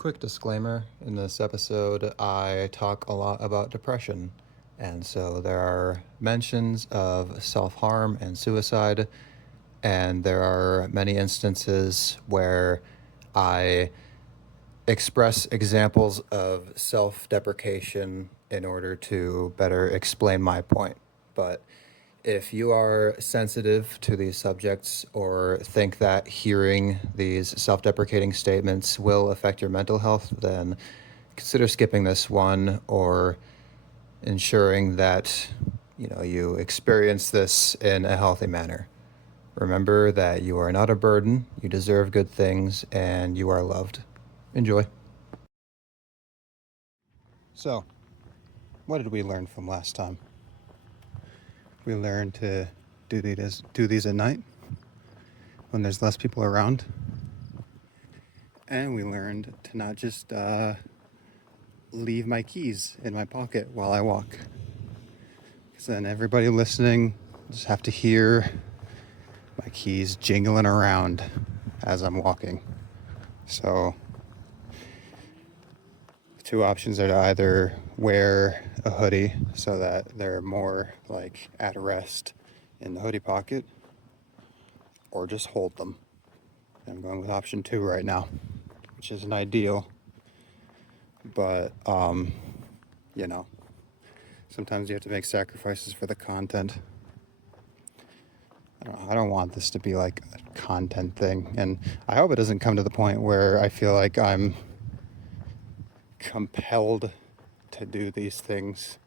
Quick disclaimer, in this episode I talk a lot about depression, and so there are mentions of self-harm and suicide, and there are many instances where I express examples of self-deprecation in order to better explain my point. But if you are sensitive to these subjects or think that hearing these self-deprecating statements will affect your mental health, then consider skipping this one or ensuring that you experience this in a healthy manner. Remember that you are not a burden, you deserve good things, and you are loved. Enjoy. So, what did we learn from last time? We learned to do these at night when there's less people around. And we learned to not just leave my keys in my pocket while I walk. Because then everybody listening just have to hear my keys jingling around as I'm walking. So the two options are to either wear a hoodie so that they're more like at rest in the hoodie pocket, or just hold them. I'm going with option 2 right now, which isn't ideal, but sometimes you have to make sacrifices for the content. I don't want this to be like a content thing, and I hope it doesn't come to the point where I feel like I'm compelled to do these things.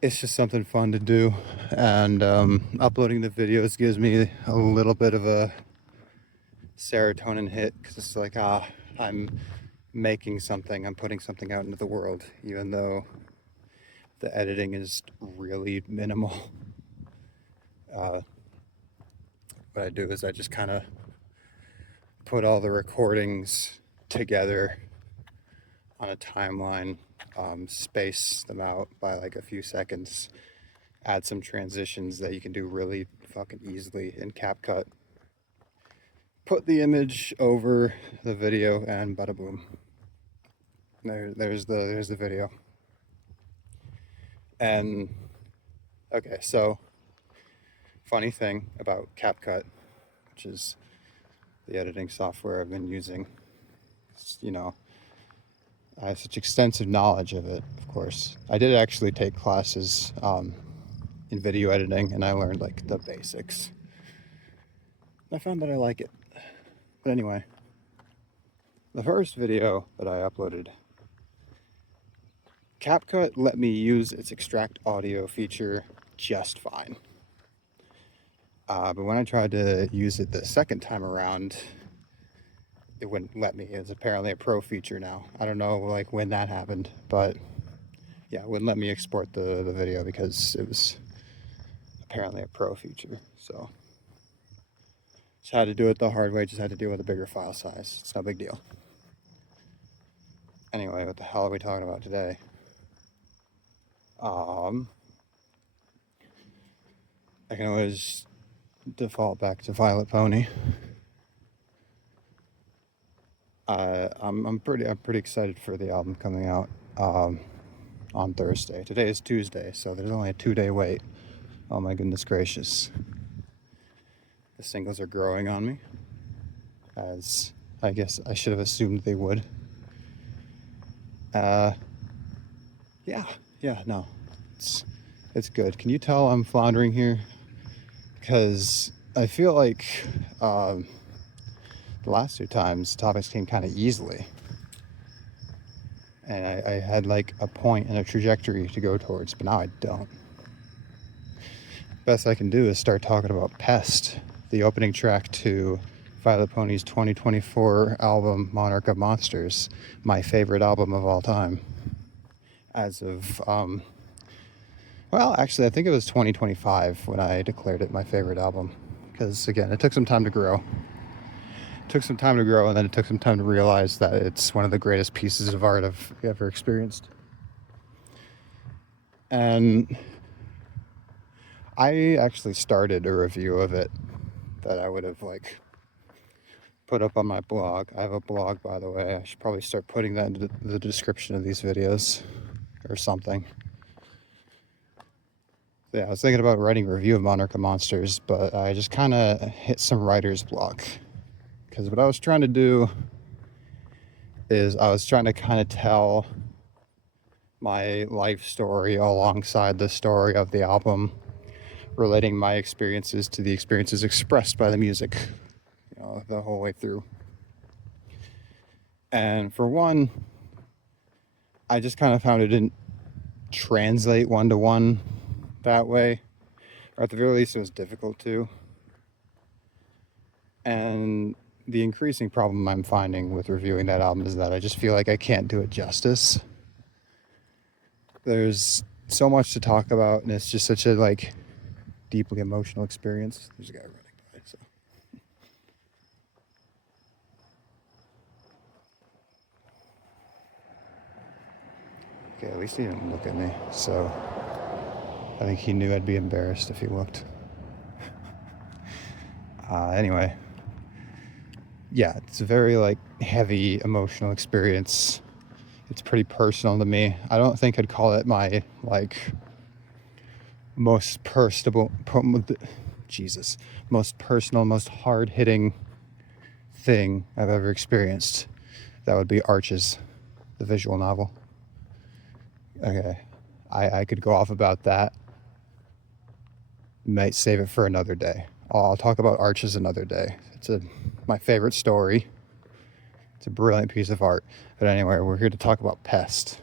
It's just something fun to do, and uploading the videos gives me a little bit of a serotonin hit, because it's like, I'm making something, I'm putting something out into the world, even though the editing is really minimal. What I do is I just kind of put all the recordings together on a timeline, space them out by like a few seconds, add some transitions that you can do really fucking easily in CapCut, put the image over the video, and bada boom. There's the video. And okay, so funny thing about CapCut, which is the editing software I've been using, I have such extensive knowledge of it. Of course, I did actually take classes in video editing, and I learned like the basics. I found that I like it. But anyway, the first video that I uploaded, CapCut let me use its extract audio feature just fine. But when I tried to use it the second time around, it wouldn't let me. It's apparently a pro feature now. I don't know like when that happened, but yeah, it wouldn't let me export the video because it was apparently a pro feature. So just had to do it the hard way, just had to deal with a bigger file size. It's no big deal. Anyway, what the hell are we talking about today? I can always default back to Vylet Pony. I'm pretty excited for the album coming out on Thursday. Today is Tuesday, so there's only a 2-day wait. Oh my goodness gracious. The singles are growing on me, as I guess I should have assumed they would. No, it's good. Can you tell I'm floundering here? Because I feel like the last 2 times topics came kind of easily, and I had like a point and a trajectory to go towards, but now I don't. Best I can do is start talking about Pest, the opening track to Vylet Pony's 2024 album Monarch of Monsters, my favorite album of all time. As of actually I think it was 2025 when I declared it my favorite album, because again, it took some time to grow. And then it took some time to realize that it's one of the greatest pieces of art I've ever experienced. And I actually started a review of it that I would have like put up on my blog. I have a blog, by the way. I should probably start putting that into the description of these videos or something. Yeah, I was thinking about writing a review of Monarch of Monsters, but I just kind of hit some writer's block. Because what I was trying to do is I was trying to kind of tell my life story alongside the story of the album, relating my experiences to the experiences expressed by the music, the whole way through. And for one, I just kind of found it didn't translate one-to-one that way, or at the very least it was difficult to. And the increasing problem I'm finding with reviewing that album is that I just feel like I can't do it justice. There's so much to talk about, and it's just such a deeply emotional experience. There's a guy running by, so. Okay, at least he didn't look at me, so I think he knew I'd be embarrassed if he looked. Anyway, yeah, it's a very heavy emotional experience. It's pretty personal to me. I don't think I'd call it my most personal, most hard-hitting thing I've ever experienced. That would be Arches, the visual novel. Okay, I could go off about that. Might save it for another day. I'll talk about Arches another day. It's my favorite story. It's a brilliant piece of art. But anyway, we're here to talk about Pest.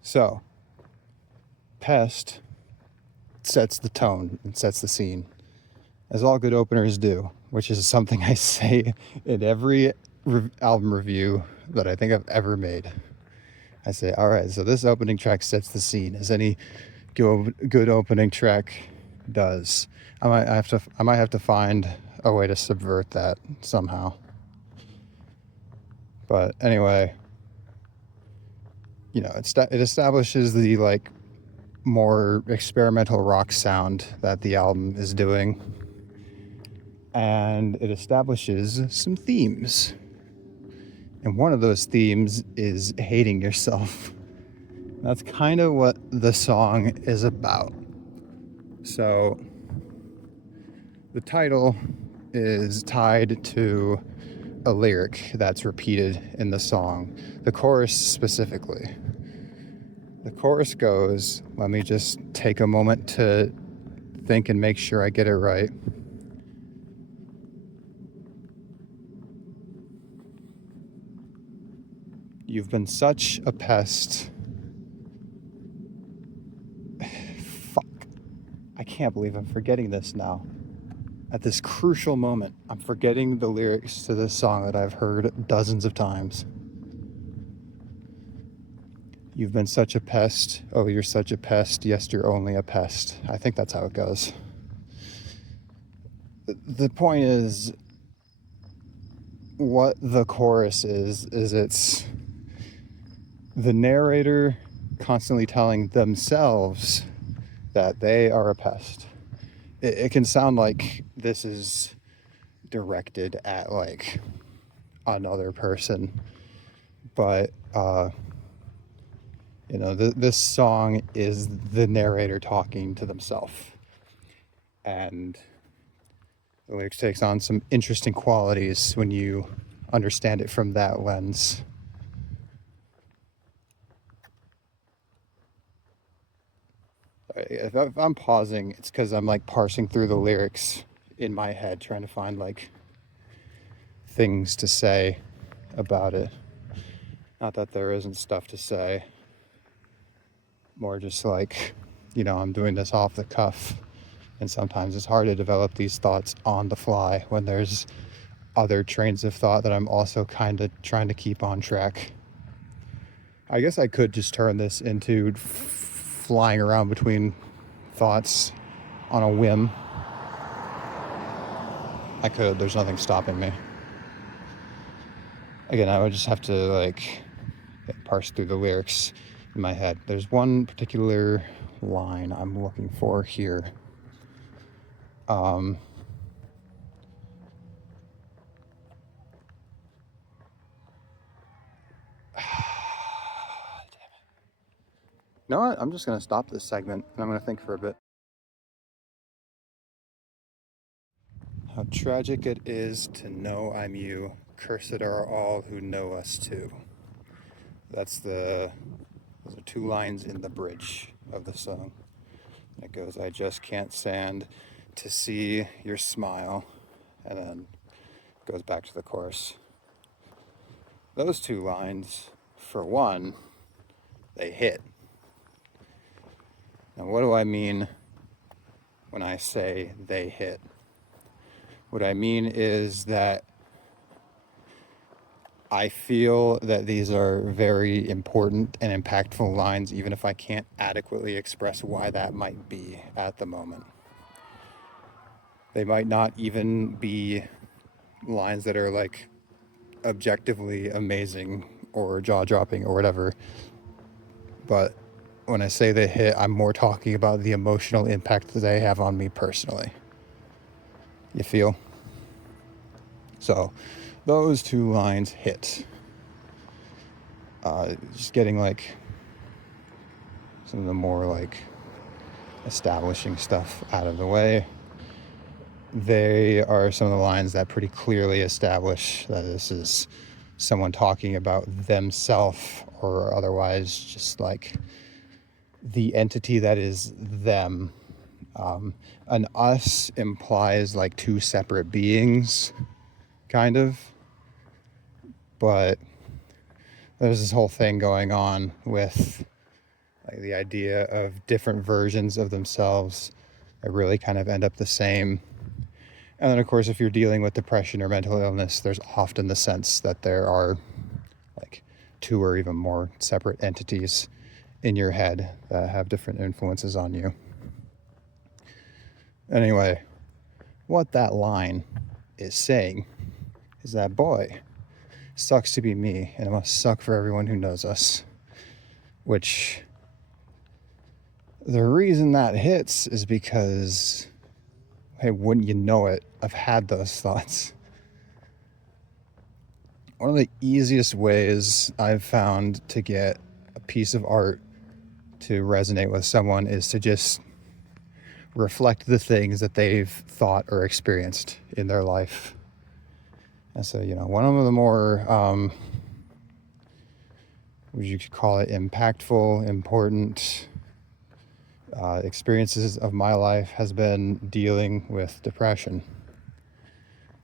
So, Pest sets the tone and sets the scene, as all good openers do, which is something I say in every album review that I think I've ever made. I say, all right, so this opening track sets the scene, as any good opening track does. I might have to find a way to subvert that somehow. But anyway, it establishes the more experimental rock sound that the album is doing, and it establishes some themes. And one of those themes is hating yourself. That's kind of what the song is about. So the title is tied to a lyric that's repeated in the song, the chorus specifically. The chorus goes, let me just take a moment to think and make sure I get it right. You've been such a pest. Fuck. I can't believe I'm forgetting this now. At this crucial moment, I'm forgetting the lyrics to this song that I've heard dozens of times. You've been such a pest. Oh, you're such a pest. Yes, you're only a pest. I think that's how it goes. The point is, what the chorus is it's the narrator constantly telling themselves that they are a pest. It can sound like this is directed at another person, but this song is the narrator talking to themselves, and the lyrics takes on some interesting qualities when you understand it from that lens. If I'm pausing, it's because I'm parsing through the lyrics in my head, trying to find things to say about it. Not that there isn't stuff to say. More just I'm doing this off the cuff, and sometimes it's hard to develop these thoughts on the fly when there's other trains of thought that I'm also kind of trying to keep on track. I guess I could just turn this into flying around between thoughts on a whim. I could. There's nothing stopping me. Again, I would just have to parse through the lyrics in my head. There's one particular line I'm looking for here. You know what? I'm just going to stop this segment and I'm going to think for a bit. How tragic it is to know I'm you. Cursed are all who know us too. Those are 2 lines in the bridge of the song. It goes, I just can't stand to see your smile. And then goes back to the chorus. Those 2 lines, for one, they hit. Now, what do I mean when I say they hit? What I mean is that I feel that these are very important and impactful lines, even if I can't adequately express why that might be at the moment. They might not even be lines that are like objectively amazing or jaw-dropping or whatever. But when I say they hit, I'm more talking about the emotional impact that they have on me personally. You feel? So those 2 lines hit. Just getting like some of the more like establishing stuff out of the way. They are some of the lines that pretty clearly establish that this is someone talking about themselves, or otherwise just like the entity that is them. An us implies like 2 separate beings, kind of. But there's this whole thing going on with like the idea of different versions of themselves that really kind of end up the same. And then, of course, if you're dealing with depression or mental illness, there's often the sense that there are like 2 or even more separate entities in your head that have different influences on you. Anyway, what that line is saying is that, boy, sucks to be me, and it must suck for everyone who knows us. Which, the reason that hits is because, hey, wouldn't you know it, I've had those thoughts. One of the easiest ways I've found to get a piece of art to resonate with someone is to just reflect the things that they've thought or experienced in their life. And so, one of the more, would you call it impactful, important experiences of my life has been dealing with depression.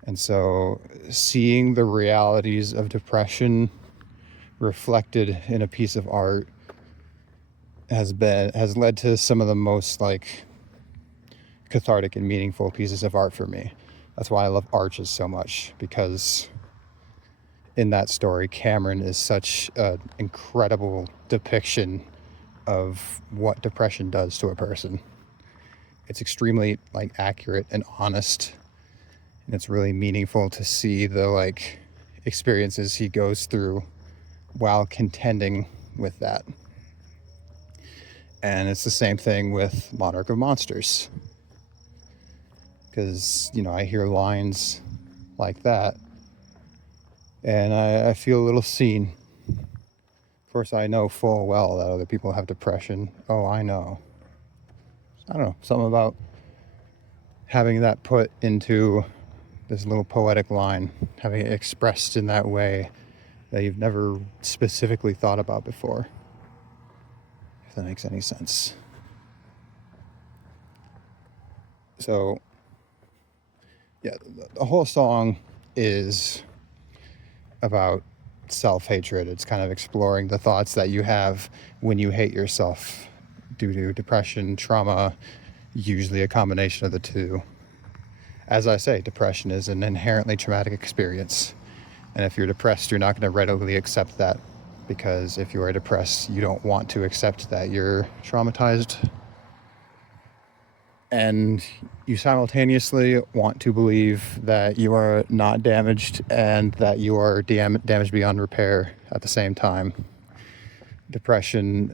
And so seeing the realities of depression reflected in a piece of art has led to some of the most like cathartic and meaningful pieces of art for me. That's why I love Arches so much, because in that story, Cameron is such an incredible depiction of what depression does to a person. It's extremely like accurate and honest, and it's really meaningful to see the like experiences he goes through while contending with that. And it's the same thing with Monarch of Monsters, because I hear lines like that and I feel a little seen. Of course, I know full well that other people have depression. Oh, I know. I don't know, something about having that put into this little poetic line, having it expressed in that way that you've never specifically thought about before, if that makes any sense. So, yeah, the whole song is about self-hatred. It's kind of exploring the thoughts that you have when you hate yourself due to depression, trauma, usually a combination of the 2. As I say, depression is an inherently traumatic experience. And if you're depressed, you're not going to readily accept that, because if you are depressed, you don't want to accept that you're traumatized. And you simultaneously want to believe that you are not damaged and that you are damaged beyond repair at the same time. Depression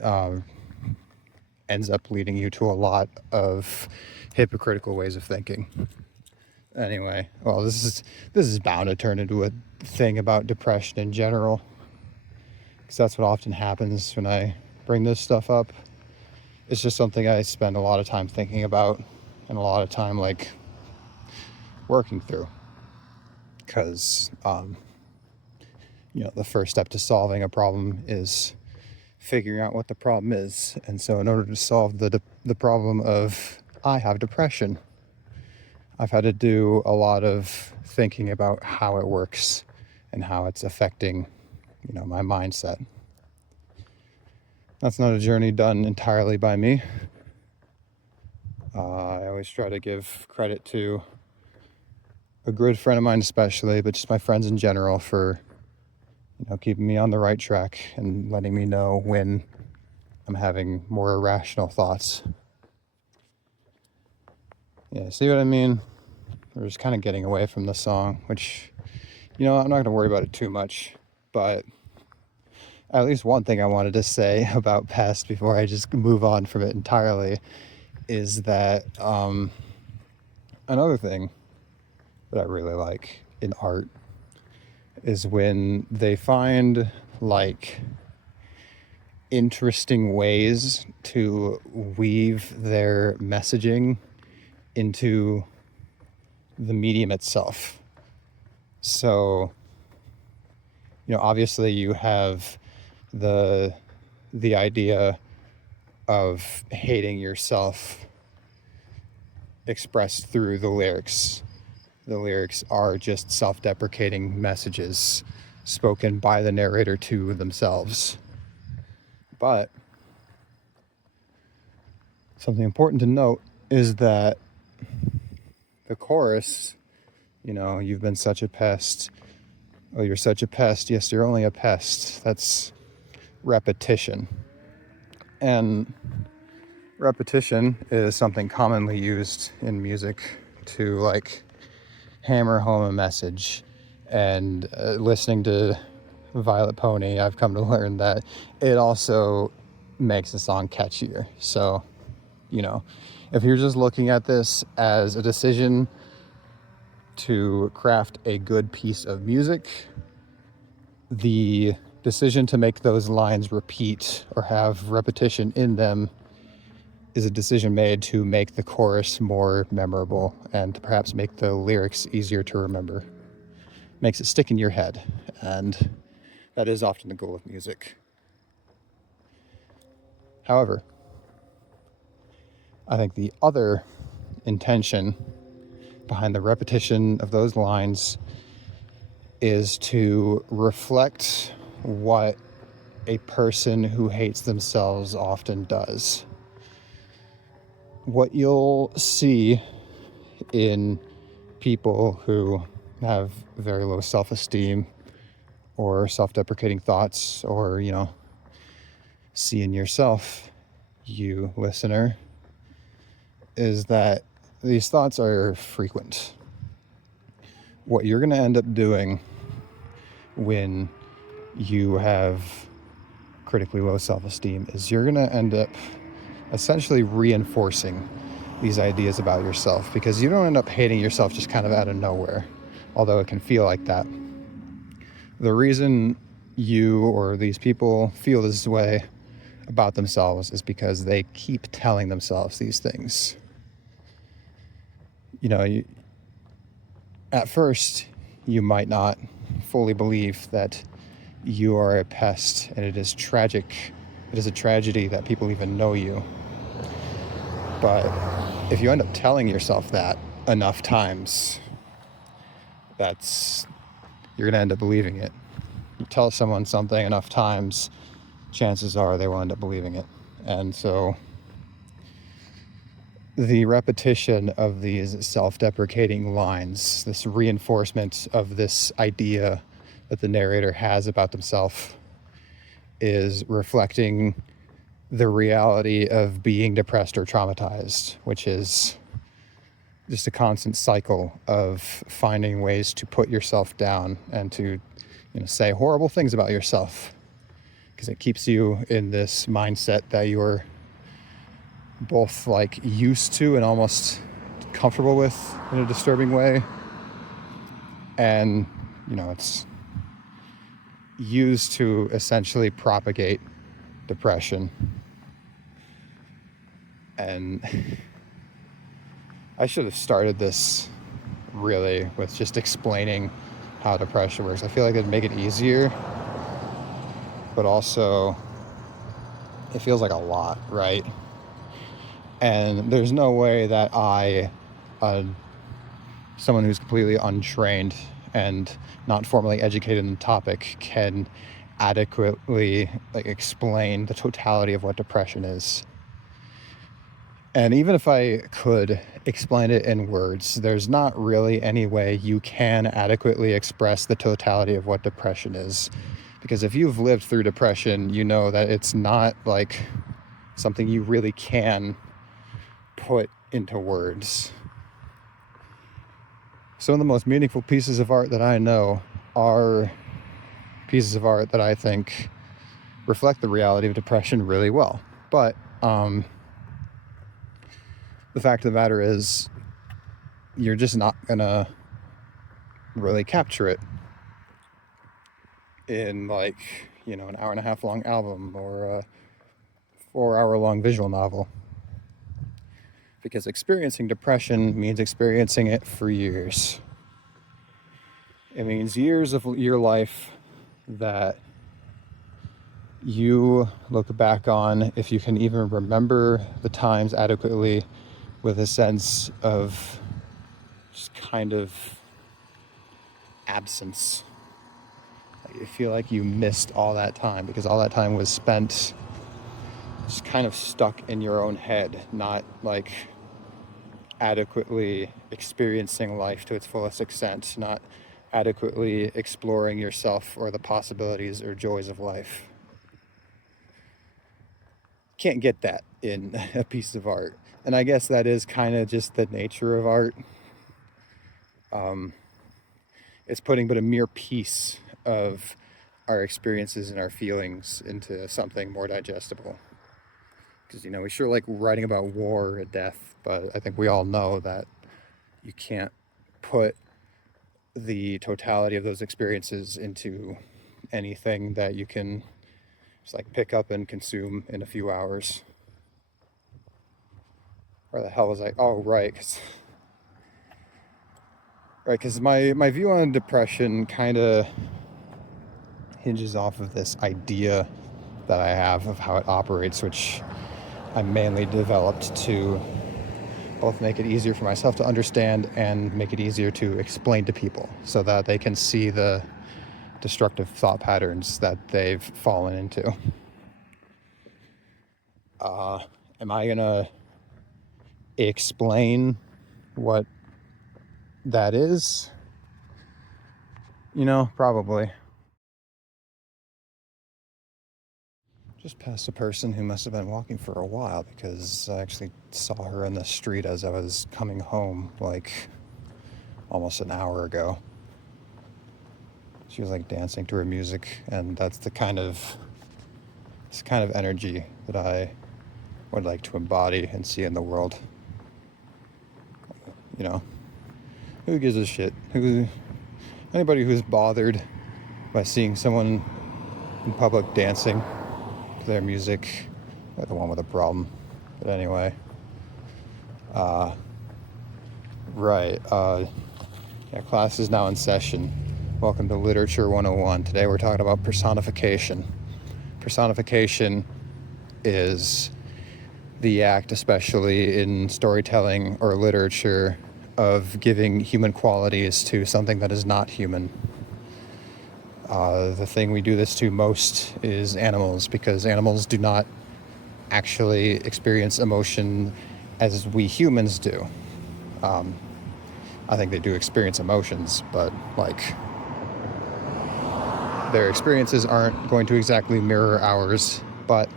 ends up leading you to a lot of hypocritical ways of thinking. Anyway, well, this is bound to turn into a thing about depression in general, because that's what often happens when I bring this stuff up. it's just something I spend a lot of time thinking about and a lot of time like working through, because the first step to solving a problem is figuring out what the problem is. And so in order to solve the problem of I have depression, I've had to do a lot of thinking about how it works and how it's affecting my mindset. That's not a journey done entirely by me. I always try to give credit to a good friend of mine especially, but just my friends in general, for keeping me on the right track and letting me know when I'm having more irrational thoughts. Yeah, see what I mean? We're just kind of getting away from the song, which, I'm not going to worry about it too much. But at least one thing I wanted to say about Pest before I just move on from it entirely is that another thing that I really like in art is when they find like interesting ways to weave their messaging into the medium itself. So, obviously you have the idea of hating yourself expressed through the lyrics. The lyrics are just self-deprecating messages spoken by the narrator to themselves. But something important to note is that the chorus, you've been such a pest. Oh, you're such a pest. Yes, you're only a pest. That's repetition. And repetition is something commonly used in music to like hammer home a message. And listening to Vylet Pony, I've come to learn that it also makes the song catchier. So, if you're just looking at this as a decision to craft a good piece of music, the decision to make those lines repeat or have repetition in them is a decision made to make the chorus more memorable and to perhaps make the lyrics easier to remember. Makes it stick in your head, and that is often the goal of music. However, I think the other intention behind the repetition of those lines is to reflect what a person who hates themselves often does. What you'll see in people who have very low self-esteem or self-deprecating thoughts, or, see in yourself, you listener, is that these thoughts are frequent. What you're going to end up doing when you have critically low self-esteem is you're going to end up essentially reinforcing these ideas about yourself, because you don't end up hating yourself just kind of out of nowhere, although it can feel like that. The reason you or these people feel this way about themselves is because they keep telling themselves these things. At first, you might not fully believe that you are a pest, and it is tragic. It is a tragedy that people even know you. But if you end up telling yourself that enough times, you're going to end up believing it. You tell someone something enough times, chances are they will end up believing it. And so the repetition of these self-deprecating lines, this reinforcement of this idea that the narrator has about themselves, is reflecting the reality of being depressed or traumatized, which is just a constant cycle of finding ways to put yourself down and to say horrible things about yourself, because it keeps you in this mindset that you're both like used to and almost comfortable with in a disturbing way. And it's used to essentially propagate depression. And I should have started this really with just explaining how depression works. I feel like it'd make it easier, but also it feels like a lot, right? And there's no way that someone who's completely untrained and not formally educated in the topic, can adequately explain the totality of what depression is. And even if I could explain it in words, there's not really any way you can adequately express the totality of what depression is. Because if you've lived through depression, you know that it's not like something you really can put into words. Some of the most meaningful pieces of art that I know are pieces of art that I think reflect the reality of depression really well. But the fact of the matter is, you're just not gonna really capture it in an hour and a half long album or a 4-hour long visual novel. Because experiencing depression means experiencing it for years. It means years of your life that you look back on, if you can even remember the times adequately, with a sense of just kind of absence. You feel like you missed all that time because all that time was spent just kind of stuck in your own head, not like adequately experiencing life to its fullest extent, not adequately exploring yourself or the possibilities or joys of life. Can't get that in a piece of art. And I guess that is kind of just the nature of art. It's putting but a mere piece of our experiences and our feelings into something more digestible. Because, we sure like writing about war or death, but I think we all know that you can't put the totality of those experiences into anything that you can just pick up and consume in a few hours. Where the hell was I? Oh, right. Because my view on depression kind of hinges off of this idea that I have of how it operates, which I mainly developed to both make it easier for myself to understand and make it easier to explain to people so that they can see the destructive thought patterns that they've fallen into. Am I gonna explain what that is? Probably. Just past a person who must have been walking for a while, because I actually saw her in the street as I was coming home almost an hour ago. She was dancing to her music, and that's this kind of energy that I would like to embody and see in the world. Who gives a shit? Anybody who's bothered by seeing someone in public dancing to their music, they're the one with a problem. But anyway, right. Class is now in session. Welcome to Literature 101. Today we're talking about personification. Personification is the act, especially in storytelling or literature, of giving human qualities to something that is not human. The thing we do this to most is animals, because animals do not actually experience emotion as we humans do. I think they do experience emotions, but their experiences aren't going to exactly mirror ours. But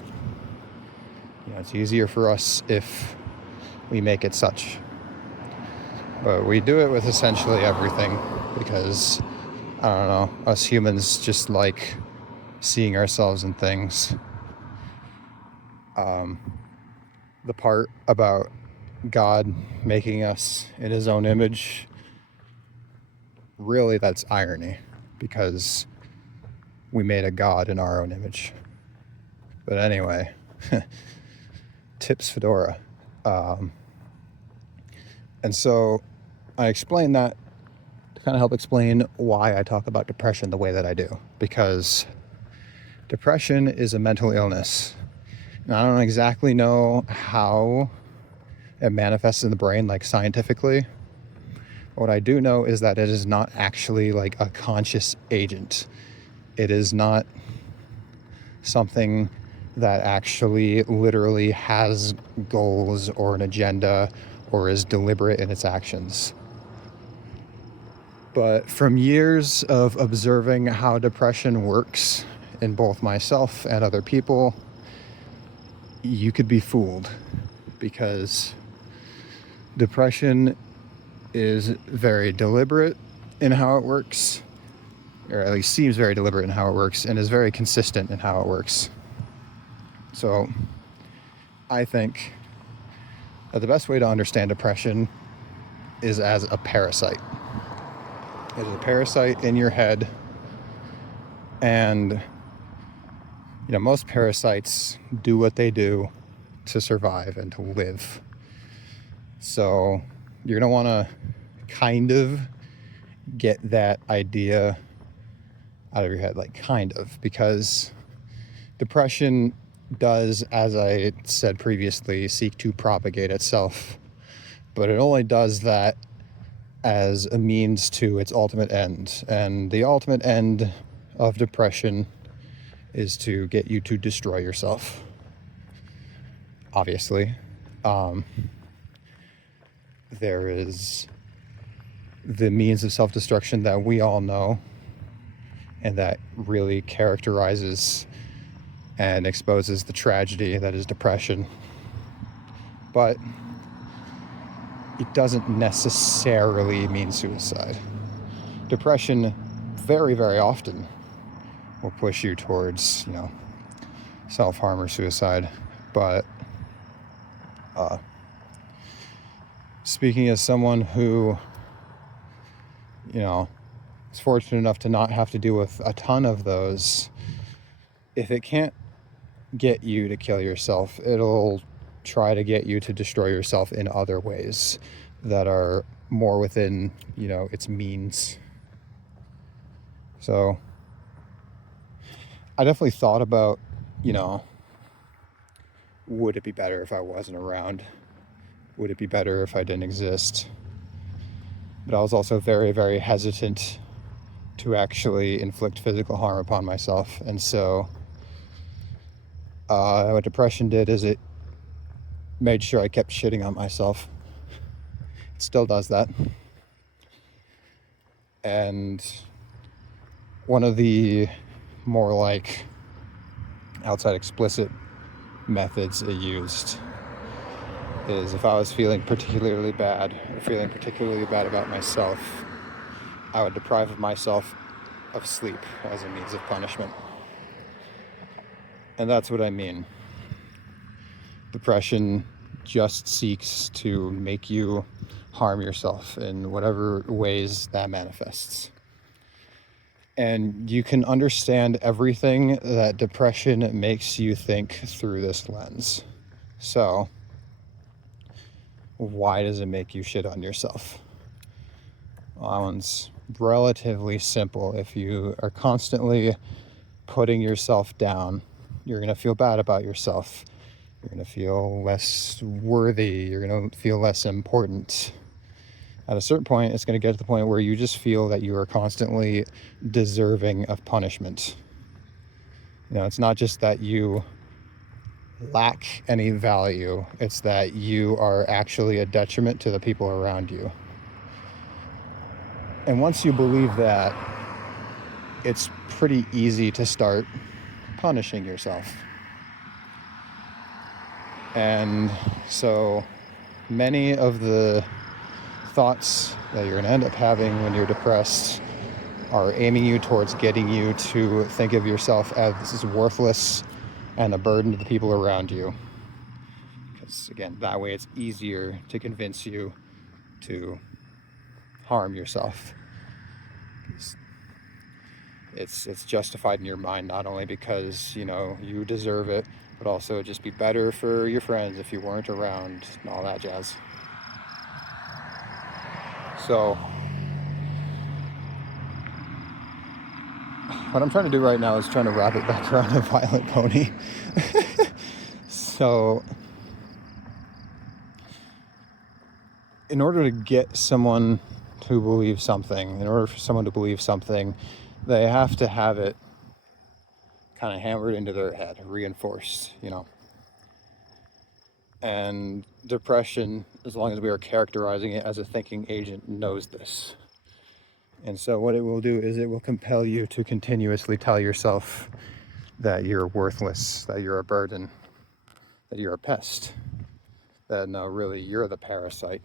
it's easier for us if we make it such. But we do it with essentially everything, because I don't know, us humans just like seeing ourselves in things. The part about God making us in his own image, really that's irony, because we made a God in our own image. But anyway, Tips Fedora. And so I explain that to kind of help explain why I talk about depression the way that I do, because depression is a mental illness. And I don't exactly know how it manifests in the brain, like scientifically. What I do know is that it is not actually like a conscious agent. It is not something that actually literally has goals or an agenda or is deliberate in its actions. But from years of observing how depression works in both myself and other people, you could be fooled, because depression is very deliberate in how it works, or at least seems very deliberate in how it works, and is very consistent in how it works. So I think that the best way to understand depression is as a parasite. It is a parasite in your head, and most parasites do what they do to survive and to live. So you're going to want to kind of get that idea out of your head, like kind of, because depression does, as I said previously, seek to propagate itself, but it only does that as a means to its ultimate end. And the ultimate end of depression is to get you to destroy yourself, obviously. There is the means of self-destruction that we all know, and that really characterizes and exposes the tragedy that is depression. But it doesn't necessarily mean suicide. Depression very, very often will push you towards, self-harm or suicide. But speaking as someone who, is fortunate enough to not have to deal with a ton of those, if it can't get you to kill yourself, it'll try to get you to destroy yourself in other ways that are more within, its means. So I definitely thought about, would it be better if I wasn't around? Would it be better if I didn't exist? But I was also very, very hesitant to actually inflict physical harm upon myself. And so what depression did is it made sure I kept shitting on myself. It still does that. And one of the more like outside explicit methods it used is, if I was feeling particularly bad about myself, I would deprive myself of sleep as a means of punishment. And that's what I mean. Depression just seeks to make you harm yourself in whatever ways that manifests. And you can understand everything that depression makes you think through this lens. So, why does it make you shit on yourself? Well, that one's relatively simple. If you are constantly putting yourself down, you're going to feel bad about yourself. You're going to feel less worthy. You're going to feel less important. At a certain point, it's going to get to the point where you just feel that you are constantly deserving of punishment. It's not just that you lack any value, it's that you are actually a detriment to the people around you. And once you believe that, it's pretty easy to start punishing yourself. And so many of the thoughts that you're going to end up having when you're depressed are aiming you towards getting you to think of yourself as worthless and a burden to the people around you. Because again, that way it's easier to convince you to harm yourself. It's justified in your mind, not only because, you deserve it, but also it'd just be better for your friends if you weren't around and all that jazz. So what I'm trying to do right now is trying to wrap it back around a Vylet Pony. So in order to get someone to believe something, in order for someone to believe something, they have to have it kind of hammered into their head, reinforced, And depression, as long as we are characterizing it as a thinking agent, knows this. And so what it will do is it will compel you to continuously tell yourself that you're worthless, that you're a burden, that you're a pest, that no, really, you're the parasite,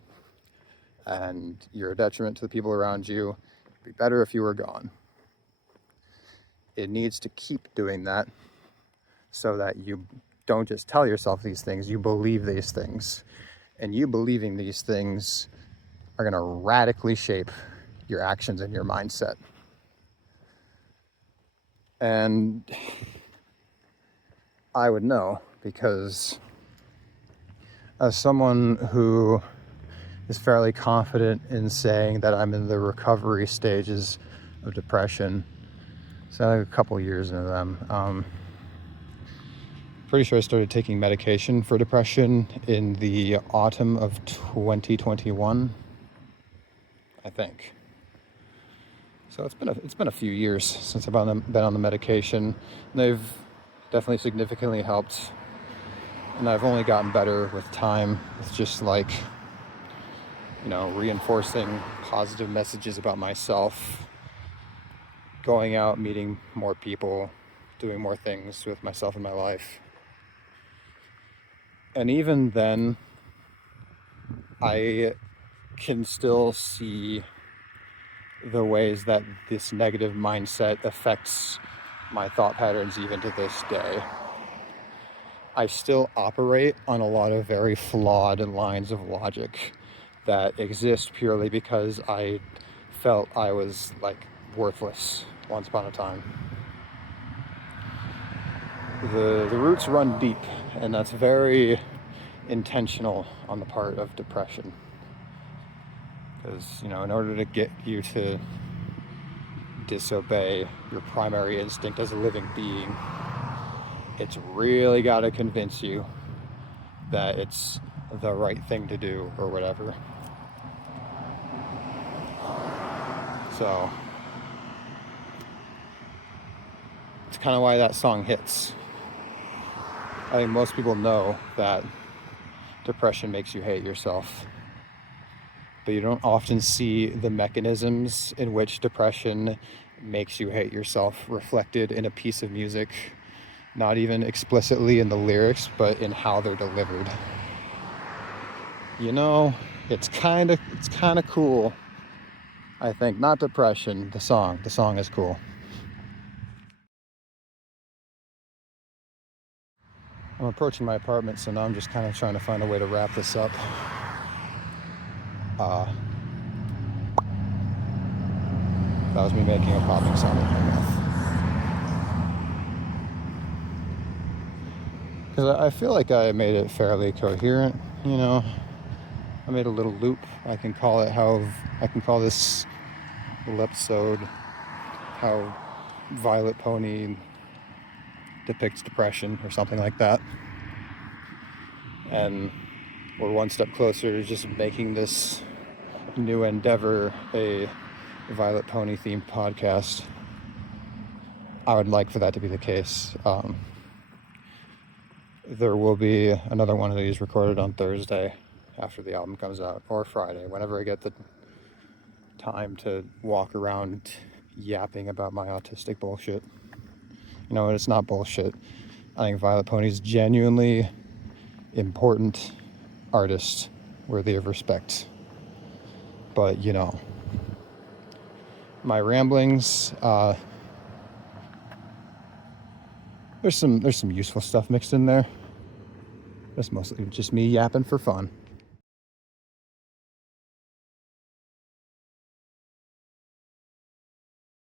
and you're a detriment to the people around you. It'd be better if you were gone. It needs to keep doing that so that you don't just tell yourself these things, you believe these things. And you believing these things are going to radically shape your actions and your mindset. And I would know, because as someone who is fairly confident in saying that I'm in the recovery stages of depression, so a couple years into them, pretty sure I started taking medication for depression in the autumn of 2021, I think. So it's been a few years since I've been on the medication. They've definitely significantly helped, and I've only gotten better with time. It's just like, reinforcing positive messages about myself, going out, meeting more people, doing more things with myself in my life. And even then, I can still see the ways that this negative mindset affects my thought patterns even to this day. I still operate on a lot of very flawed lines of logic that exist purely because I felt I was worthless once upon a time. The roots run deep, and that's very intentional on the part of depression. Because, in order to get you to disobey your primary instinct as a living being, it's really got to convince you that it's the right thing to do or whatever. So it's kind of why that song hits. I think most people know that depression makes you hate yourself, but you don't often see the mechanisms in which depression makes you hate yourself reflected in a piece of music, not even explicitly in the lyrics, but in how they're delivered. It's kind of cool, I think. Not depression, the song is cool. I'm approaching my apartment, so now I'm just kind of trying to find a way to wrap this up. That was me making a popping sound in my mouth. Because I feel like I made it fairly coherent, I made a little loop. I can call this little episode how Vylet Pony depicts depression or something like that. And we're one step closer to just making this new endeavor a Vylet Pony themed podcast. I would like for that to be the case. There will be another one of these recorded on Thursday after the album comes out, or Friday, whenever I get the time to walk around yapping about my autistic bullshit. It's not bullshit. I think Vylet Pony's genuinely important artist, worthy of respect. But my ramblings, there's some useful stuff mixed in there. That's mostly just me yapping for fun.